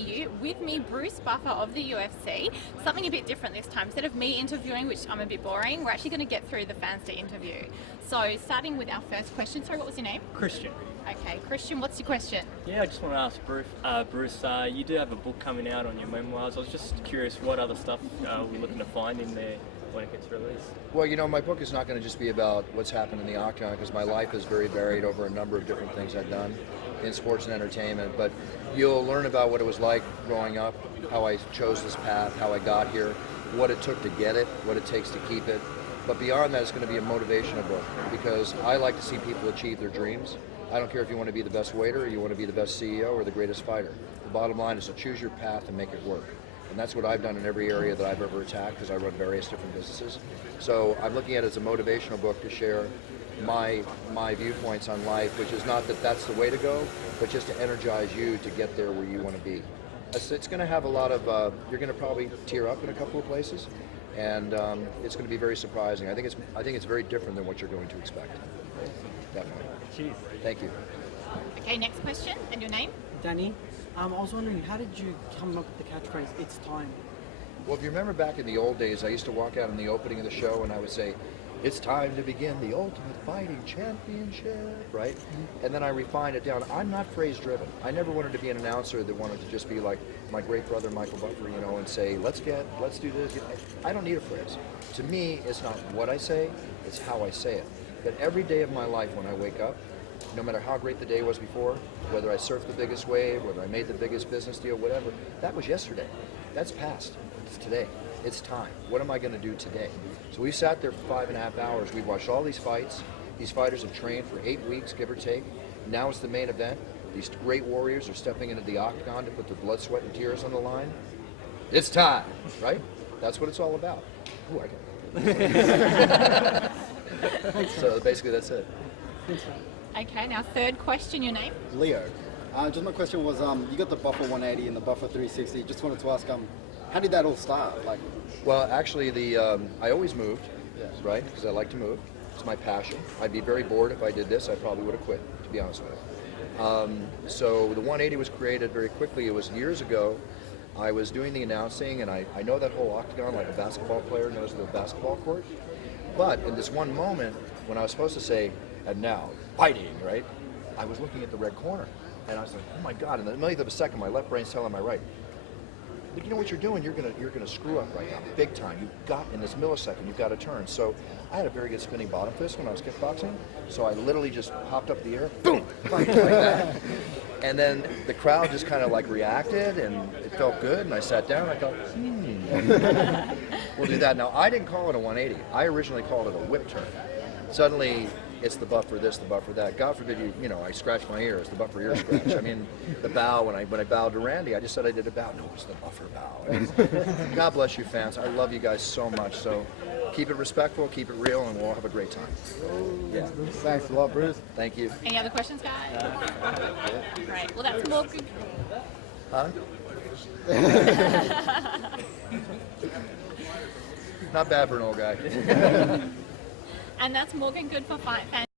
fans.qt with me, Bruce Buffer of the UFC. Something a bit different this time. Instead of me interviewing, which I'm a bit boring, we're actually going to get through the fans to interview. So starting with our first question. Sorry, what was your name? Christian. Okay, Christian, what's your question? Yeah, I just want to ask Bruce, you do have a book coming out on your memoirs. I was just curious what other stuff we're looking to find in there when it gets released. Well, you know, my book is not going to just be about what's happened in the octagon, because my life is very varied over a number of different things I've done in sports and entertainment. But you'll learn about what it was like growing up, how I chose this path, how I got here, what it took to get it, what it takes to keep it. But beyond that, it's going to be a motivational book, because I like to see people achieve their dreams. I don't care if you want to be the best waiter, or you want to be the best CEO, or the greatest fighter. The bottom line is to choose your path and make it work. And that's what I've done in every area that I've ever attacked, because I run various different businesses. So I'm looking at it as a motivational book to share my viewpoints on life, which is not that that's the way to go, but just to energize you to get there where you want to be. It's going to have a lot of, you're going to probably tear up in a couple of places, and it's going to be very surprising. I think it's very different than what you're going to expect. Definitely. Cheers. Thank you. Okay, next question, and your name? Danny, I was wondering, how did you come up with the catchphrase, "It's time"? Well, if you remember back in the old days, I used to walk out in the opening of the show and I would say, "It's time to begin the Ultimate Fighting Championship," right? And then I refined it down. I'm not phrase driven. I never wanted to be an announcer that wanted to just be like my great brother Michael Buffer, you know, and say, let's do this. I don't need a phrase. To me, it's not what I say, it's how I say it. But every day of my life when I wake up, no matter how great the day was before, whether I surfed the biggest wave, whether I made the biggest business deal, whatever, that was yesterday. That's past. It's today. It's time. What am I going to do today? So we sat there for 5.5 hours. We watched all these fights. These fighters have trained for 8 weeks, give or take. Now it's the main event. These great warriors are stepping into the octagon to put their blood, sweat, and tears on the line. It's time, right? That's what it's all about. Ooh, So basically that's it. Okay, now third question, your name? Leo. Just my question was, you got the Buffer 180 and the Buffer 360. Just wanted to ask, how did that all start? Like, well, actually, I always moved, right? Because I like to move. It's my passion. I'd be very bored if I did this. I probably would have quit, to be honest with you. So the 180 was created very quickly. It was years ago. I was doing the announcing, and I know that whole octagon like a basketball player knows the basketball court. But in this one moment, when I was supposed to say, "And now, fighting," right? I was looking at the red corner, and I was like, "Oh my God!" In the millionth of a second, my left brain's telling my right, "But you know what you're doing? You're gonna screw up right now, big time. You've got in this millisecond, you've got to turn." So I had a very good spinning bottom fist when I was kickboxing. So I literally just hopped up in the air, boom, like that. And then the crowd just kind of like reacted, and it felt good. And I sat down. And I thought, we'll do that. Now I didn't call it a 180. I originally called it a whip turn. Suddenly, it's the Buffer this, the Buffer that. God forbid you know, I scratched my ears, the Buffer ear scratch. I mean, the bow, when I bowed to Randy, I just said I did a bow. No, it's the Buffer bow. God bless you, fans. I love you guys so much. So keep it respectful, keep it real, and we'll all have a great time. Yeah. thanks a lot, Bruce. Thank you. Any other questions, guys? Right, well that's more good. Huh? Not bad for an old guy. And that's Morgan Good for Fight Fans.